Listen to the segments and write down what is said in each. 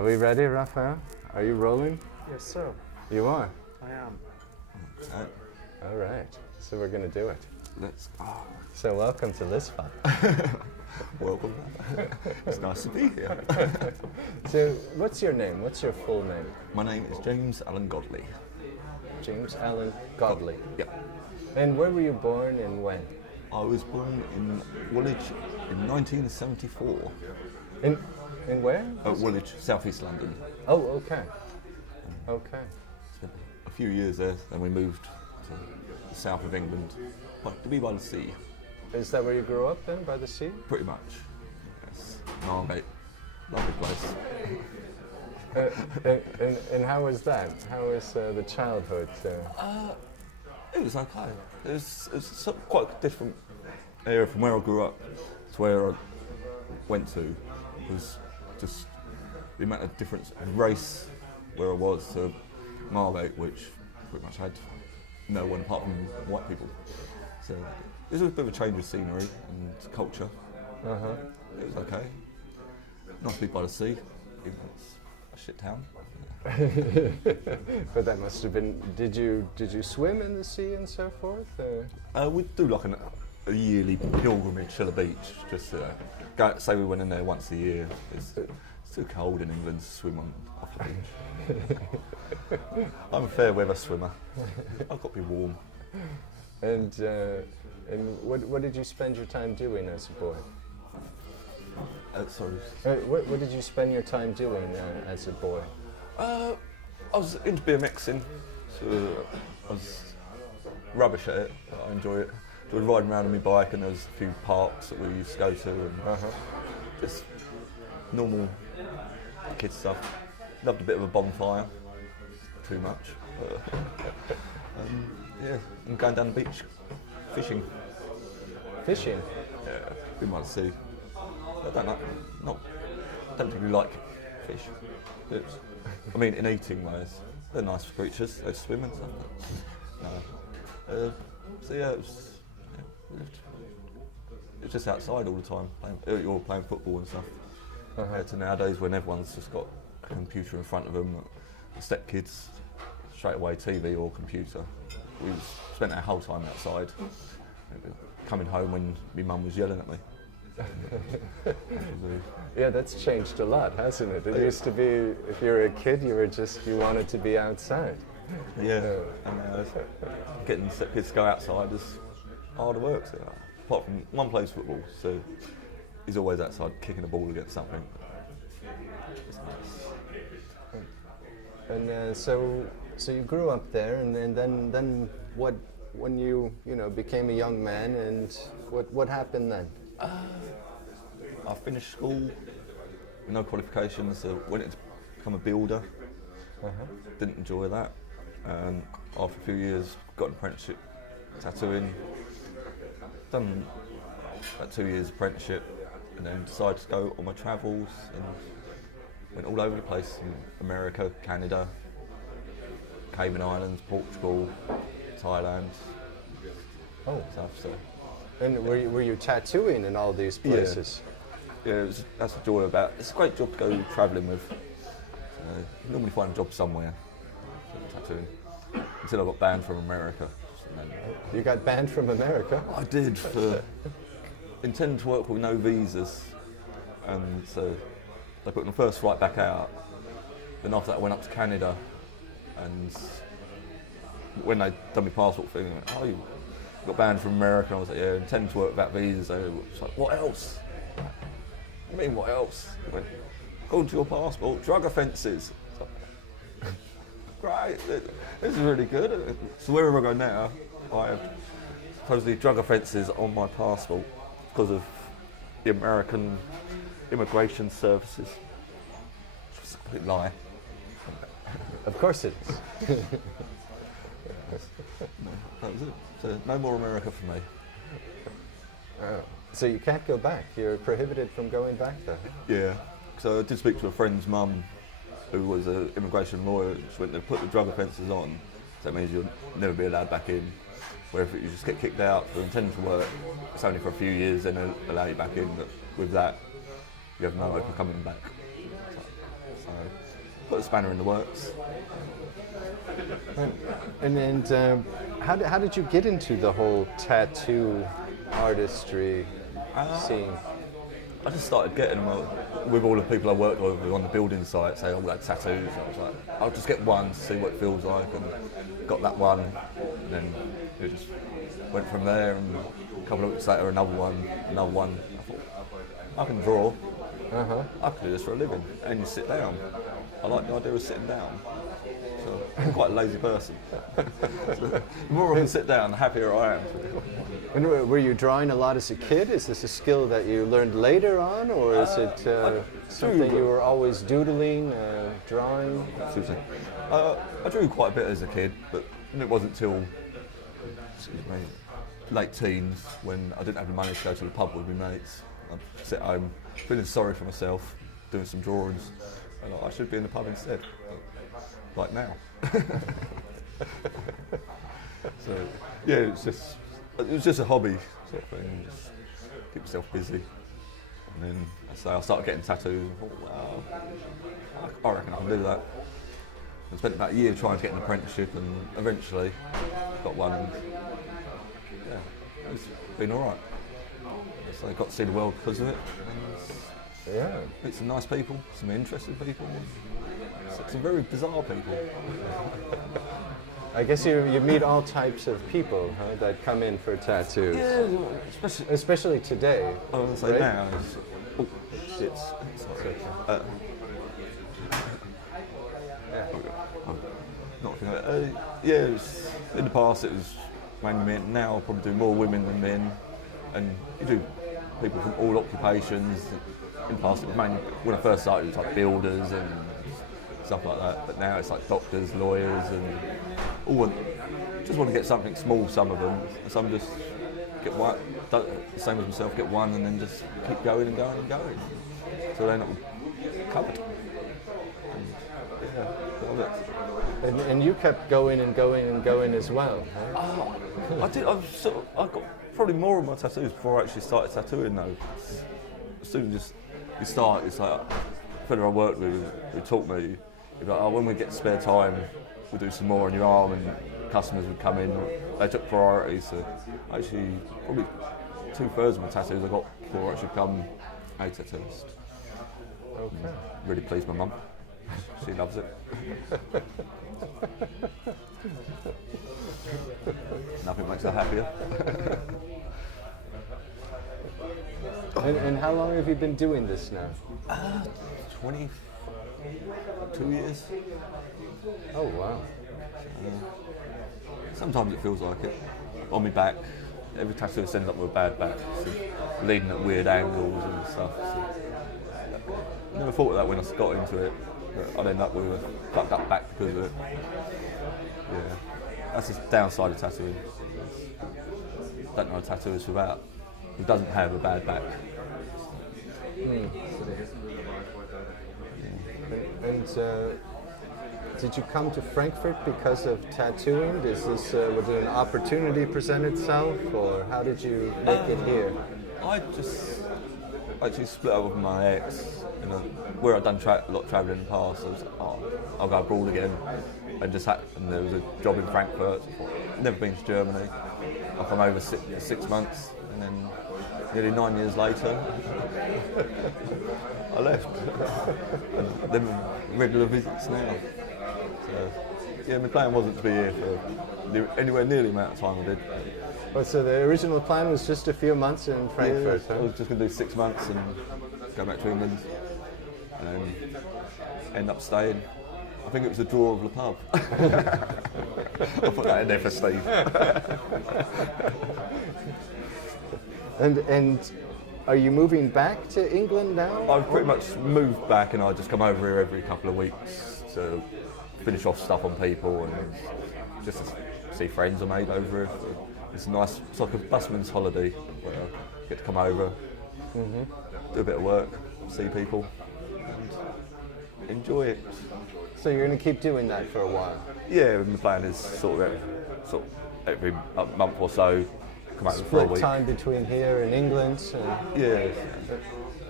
Are we ready, Raphael? Are you rolling? Yes, sir. You are? I am. All right. So we're going to do it. Let's go. So welcome to LisFUB. Welcome. It's nice to be here. So what's your name? What's your full name? My name is James Alan Godley. James Alan Godley. Yeah. And where were you born and when? I was born in Woolwich in 1974. In where? Woolwich, South East London. Oh, okay. Okay. Spent a few years there, then we moved to the south of England, to be by the sea. Is that where you grew up then, by the sea? Pretty much. Yes. Margate. Lovely place. And how was that? How was the childhood? It was okay. It was quite a different area from where I grew up to where I went to. It was just the amount of difference in race where I was to Margate, which pretty much had no one apart from white people. So it was a bit of a change of scenery and culture. It was okay. Nice to be by the sea, even though it's a shit town. But that must have been. Did you swim in the sea and so forth? We'd do like a yearly pilgrimage to the beach. Just say we went in there once a year. It's too cold in England to swim off the beach. I'm a fair weather swimmer. I've got to be warm. And what did you spend your time doing as a boy? Sorry. What did you spend your time doing as a boy? I was into BMXing, so I was rubbish at it. I enjoy it. I was riding around on my bike, and there was a few parks that we used to go to, and just normal kid stuff. Loved a bit of a bonfire, too much. Yeah, and going down the beach, fishing. Fishing? Yeah, been by the sea. I don't particularly like fish. I mean, in eating ways, they're nice creatures. They swim and stuff. No. So yeah, it was just outside all the time. You're playing football and stuff. Compared to nowadays, when everyone's just got a computer in front of them, the step kids straight away TV or computer. We spent our whole time outside. Coming home when my mum was yelling at me. Yeah, that's changed a lot, hasn't it? It used to be, if you were a kid, you wanted to be outside. Yeah, and getting the kids to go outside is hard work. So, apart from one plays football, so he's always outside kicking a ball against something. It's nice. And so you grew up there, and then what? When you became a young man, and what happened then? I finished school with no qualifications, so went to become a builder. Didn't enjoy that, and after a few years got an apprenticeship tattooing. Done about 2 years apprenticeship, and then decided to go on my travels and went all over the place in America, Canada, Cayman Islands, Portugal, Thailand. Oh, stuff. So. And were you tattooing in all these places? Yeah, that's the joy about it. It's a great job to go travelling with. You normally find a job somewhere, tattooing, until I got banned from America. You got banned from America? I did, for intending to work with no visas, and so they put me on the first flight back out. Then after that I went up to Canada, and when they done my passport thing, they went, "Oh, you got banned from America." And I was like, "Yeah, intending to work without visas." They were like, "What else?" I mean, what else? They went, "According to your passport, drug offences." Like, great, this is really good. So wherever I go now, I have supposedly drug offences on my passport because of the American immigration services. Which was a complete lie. Of course it is. That was it. So no more America for me. So you can't go back. You're prohibited from going back there. Yeah. So I did speak to a friend's mum who was an immigration lawyer. She went, they put the drug offences on, so that means you'll never be allowed back in. Where if you just get kicked out for intending to work, it's only for a few years, then they'll allow you back in. But with that, you have no hope of coming back. So put a spanner in the works. And how did you get into the whole tattoo artistry scene? I just started getting them with all the people I worked with on the building site. Say, all had tattoos. And I was like, I'll just get one to see what it feels like, and got that one. And then it just went from there. And a couple of weeks later, another one. I thought, I can draw. I can do this for a living, and you sit down. I like the idea of sitting down. So I'm quite a lazy person. So the more I can sit down, the happier I am. And were you drawing a lot as a kid? Is this a skill that you learned later on, or is it something you were always doodling, drawing? I drew quite a bit as a kid, but it wasn't till late teens when I didn't have the money to go to the pub with my mates. I'd sit home feeling sorry for myself, doing some drawings, and I should be in the pub instead, like now. So yeah, it was just a hobby sort of thing, just keep myself busy. And then I started getting tattoos. And thought, wow, I reckon I can do that. I spent about a year trying to get an apprenticeship, and eventually got one. And yeah, it's been all right. So I got to see the world because of it. Yeah. Meet some nice people, some interesting people, some very bizarre people. I guess you meet all types of people that come in for tattoos. Yeah, especially today. I was going to say right? now. Yeah, in the past it was mainly men. Now I probably do more women than men, and you do people from all occupations. In the past, it was mainly, when I first started, it was like builders and stuff like that. But now it's like doctors, lawyers, and all just want to get something small. Some of them, some just get one, the same as myself, get one, and then just keep going and going and going. So they're not covered. And, yeah, love it. And you kept going and going and going as well. Right? I did. I got probably more of my tattoos before I actually started tattooing though. As soon as you start, it's like the fella I worked with who taught me, he'd be like, oh, when we get spare time, we'll do some more on your arm, and customers would come in. They took priority, so actually probably 2/3 of my tattoos I got before I actually become a tattooist. Okay. Really pleased my mum. She loves it. Nothing makes her happier. And how long have you been doing this now? 22 years. Oh wow. Sometimes it feels like it. On my back, every tattoo ends up with a bad back, so leading at weird angles and stuff. So never thought of that when I got into it, but I'd end up with a fucked up back because of it. Yeah, that's the downside of tattooing. Don't know a tattooist who doesn't have a bad back. And did you come to Frankfurt because of tattooing? Is this was it an opportunity present itself, or how did you make it here? I just actually split up with my ex, and where I'd done a lot of travelling in the past. I was like, oh, I'll go abroad again, and there was a job in Frankfurt. Never been to Germany. I come over 6 months, and then nearly 9 years later, I left. And then regular visits now. So, yeah, my plan wasn't to be here for anywhere near the amount of time I did. Oh, so the original plan was just a few months in Frankfurt, I was just going to do 6 months and go back to England, and then end up staying. I think it was the draw of LisFUB. I'll put that in there for Steve. And are you moving back to England now? I've pretty much moved back, and I just come over here every couple of weeks to finish off stuff on people and just to see friends I made over here. It's nice. It's like a busman's holiday where I get to come over, do a bit of work, see people, and enjoy it. So you're going to keep doing that for a while? Yeah, my plan is sort of every month or so, come out for a week. Split time between here and England? Yeah,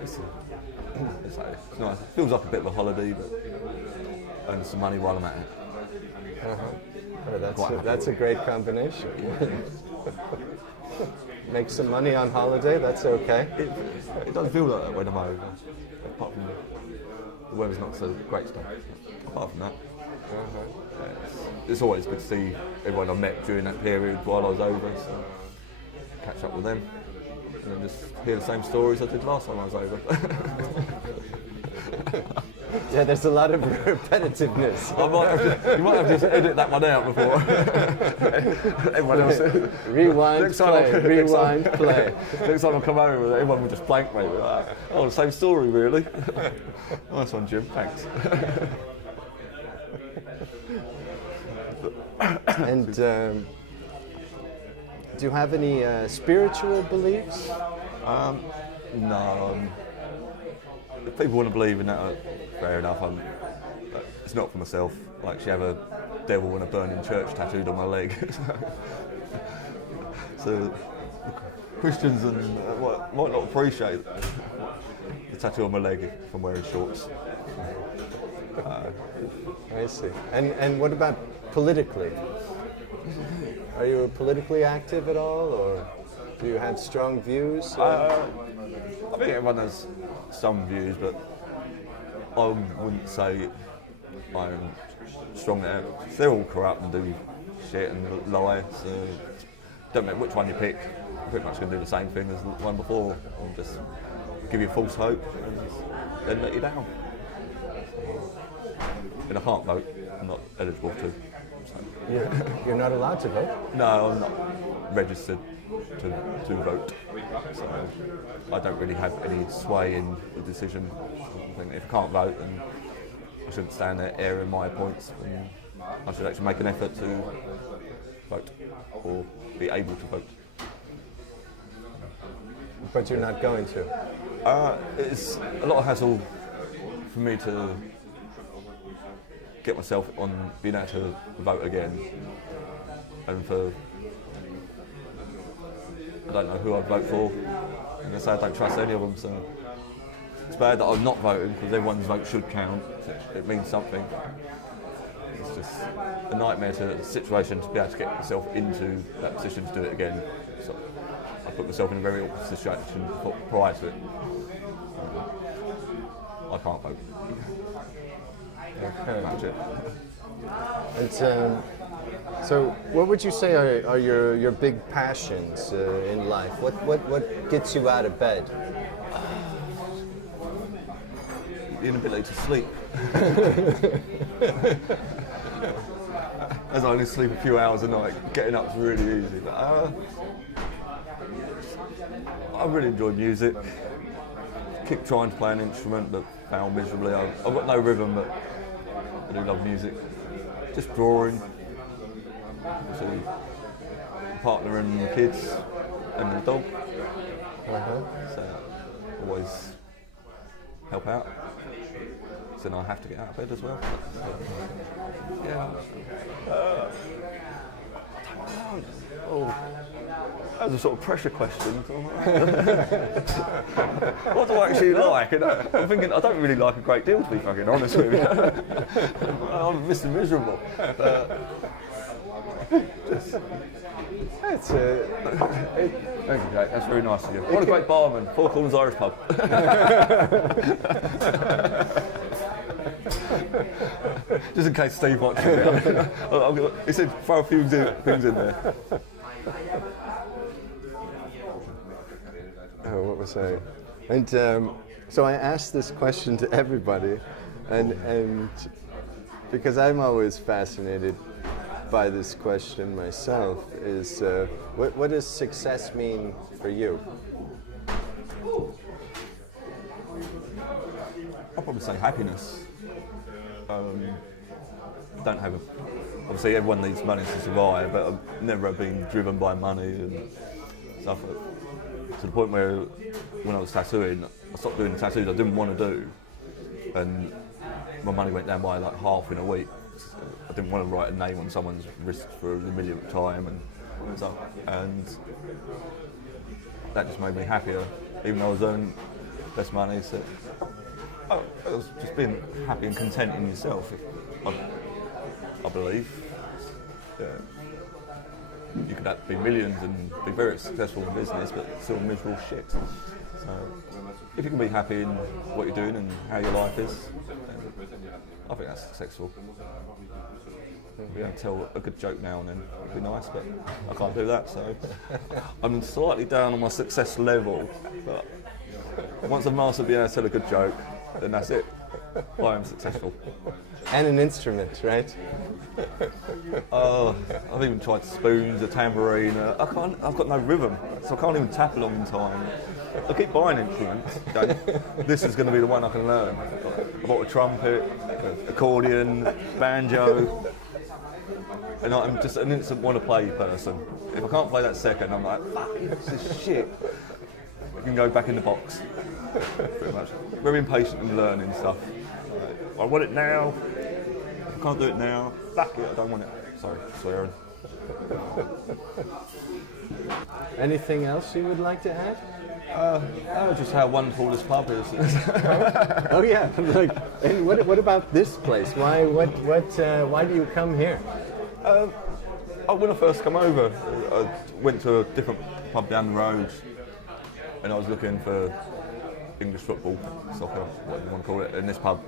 it's nice. It feels like a bit of a holiday, but earn some money while I'm at it. Oh, that's a great combination. Make some money on holiday, that's okay. It does feel like that when I'm over, apart from the weather's not so great stuff. Apart from that, it's always good to see everyone I met during that period while I was over, so catch up with them, and then just hear the same stories I did last time I was over. Yeah, there's a lot of repetitiveness. You might have to just edit that one out before everyone else. Rewind, play. Next time I come over, everyone will just blank me. Like, oh, the same story, really. Nice one, Jim. Thanks. And do you have any spiritual beliefs? No. If people want to believe in that, fair enough. It's not for myself. I actually have a devil and a burning church tattooed on my leg. So Christians might not appreciate the tattoo on my leg if I'm wearing shorts. I see. And what about politically? Are you politically active at all, or do you have strong views? I think everyone has some views, but I wouldn't say I'm strong there. They're all corrupt and do shit and lie, so don't matter which one you pick, you're pretty much going to do the same thing as the one before, and just give you false hope and then let you down. And I can't vote, I'm not eligible to. So. You're not allowed to vote? No, I'm not registered to vote, so I don't really have any sway in the decision. I think if I can't vote, then I shouldn't stand there airing my points, and I should actually make an effort to vote or be able to vote. But you're not going to? It's a lot of hassle for me to get myself on being able to vote again, and I don't know who I'd vote for, and I say I don't trust any of them, so it's bad that I'm not voting, because everyone's vote should count. It means something. It's just a nightmare situation to be able to get myself into that position to do it again. So I put myself in a very awkward situation prior to it. I can't vote. Okay. That's it. And so, what would you say are your big passions in life? What gets you out of bed? The inability to sleep. As I only sleep a few hours a night, getting up's really easy. But, I really enjoy music. Keep trying to play an instrument, but fail miserably. I've got no rhythm, but I do love music. Just drawing. Obviously, partner and the kids and the dog. So always help out. So then I have to get out of bed as well. Yeah. Oh, that was a sort of pressure question. What do I actually like? And I'm thinking I don't really like a great deal, to be fucking honest with you. I'm Mr. Miserable. Thank you, Jake. That's very nice of you. What a great barman. Four Corners Irish Pub. Just in case Steve watches it. He said throw a few things in there. Oh, what was I? And so I asked this question to everybody, and because I'm always fascinated by this question myself, is what does success mean for you? I'll probably say happiness. Don't have obviously everyone needs money to survive, but I've never been driven by money and stuff. To the point where when I was tattooing, I stopped doing the tattoos I didn't want to do, and my money went down by like half in a week. I didn't want to write a name on someone's wrist for the millionth time and stuff, and that just made me happier, even though I was earning less money. So, It's just being happy and content in yourself. I believe. Yeah. You could be millions and be very successful in business, but still miserable shit. So if you can be happy in what you're doing and how your life is, then I think that's successful. Being able to tell a good joke now and then would be nice, but I can't do that, so I'm slightly down on my success level, but once I've mastered being able to tell a good joke, then that's it. I am successful. And an instrument, right? I've even tried spoons, a tambourine. I've got no rhythm, so I can't even tap along in time. I keep buying instruments. Going, this is going to be the one I can learn. I bought a trumpet, accordion, banjo, and I'm just an instant want to play person. If I can't play that second, I'm like, fuck, this is shit. I can go back in the box. Pretty much. Very impatient in learning stuff. I want it now. I can't do it now. Fuck it, I don't want it. Sorry, swearing. Anything else you would like to add? Just how wonderful this pub is. Oh yeah, like, and what about this place? Why do you come here? When I first come over, I went to a different pub down the road, and I was looking for English football, soccer, whatever you want to call it, and this pub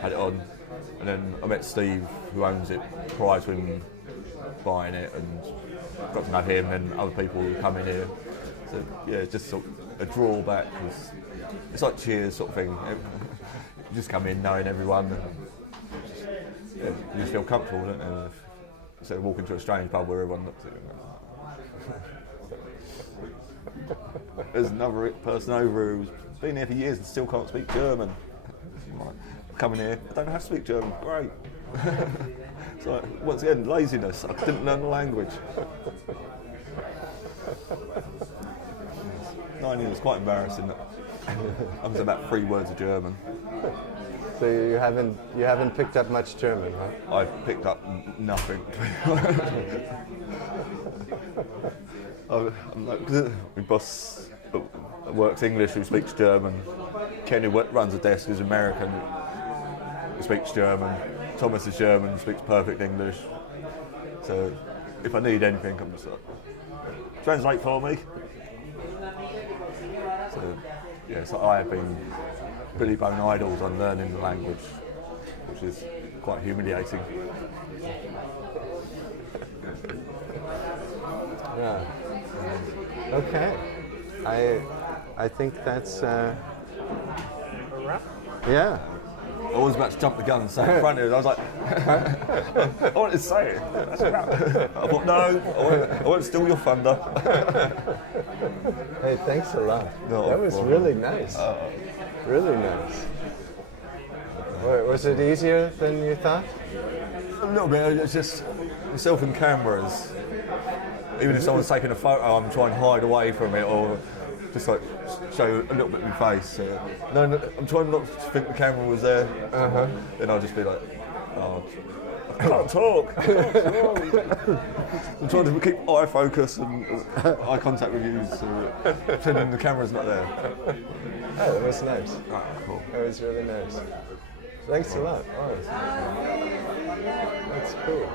had it on. And then I met Steve, who owns it, prior to him buying it, and got to know him and other people who come in here. So yeah, it's just sort of a drawback. It's like Cheers sort of thing. You just come in knowing everyone, and you just feel comfortable, don't you? Instead of walking to a strange pub where everyone looks at you. There's another person over who's been here for years and still can't speak German. Coming here, I don't have to speak German. Great. So once again, laziness. I didn't learn the language. 9 years, quite embarrassing. I was about 3 words of German. So you haven't picked up much German, huh? I've picked up nothing. My boss works English, who speaks German. Ken, who runs a desk, is American, who speaks German. Thomas is German, who speaks perfect English. So if I need anything, I'm just like, translate for me. So yeah, so I have been Billy Bone idols on learning the language, which is quite humiliating. Yeah. Okay. I think that's yeah. I was about to jump the gun and say it in front of it. I was like, I wanted to say it. That's a wrap. I thought, no, I won't steal your thunder. Hey, thanks a lot. No, that was really nice. Really nice. Was it easier than you thought? A little bit. It's just myself and cameras. Even if someone's taking a photo, I'm trying to hide away from it, or just like show a little bit of my face. No, I'm trying not to think the camera was there. Then I'll just be like, oh, I can't talk. I'm trying to keep eye focus and eye contact with you, so pretending the camera's not there. Oh, that was nice. Oh, cool. That was really nice. Thanks a lot. Oh, that's cool.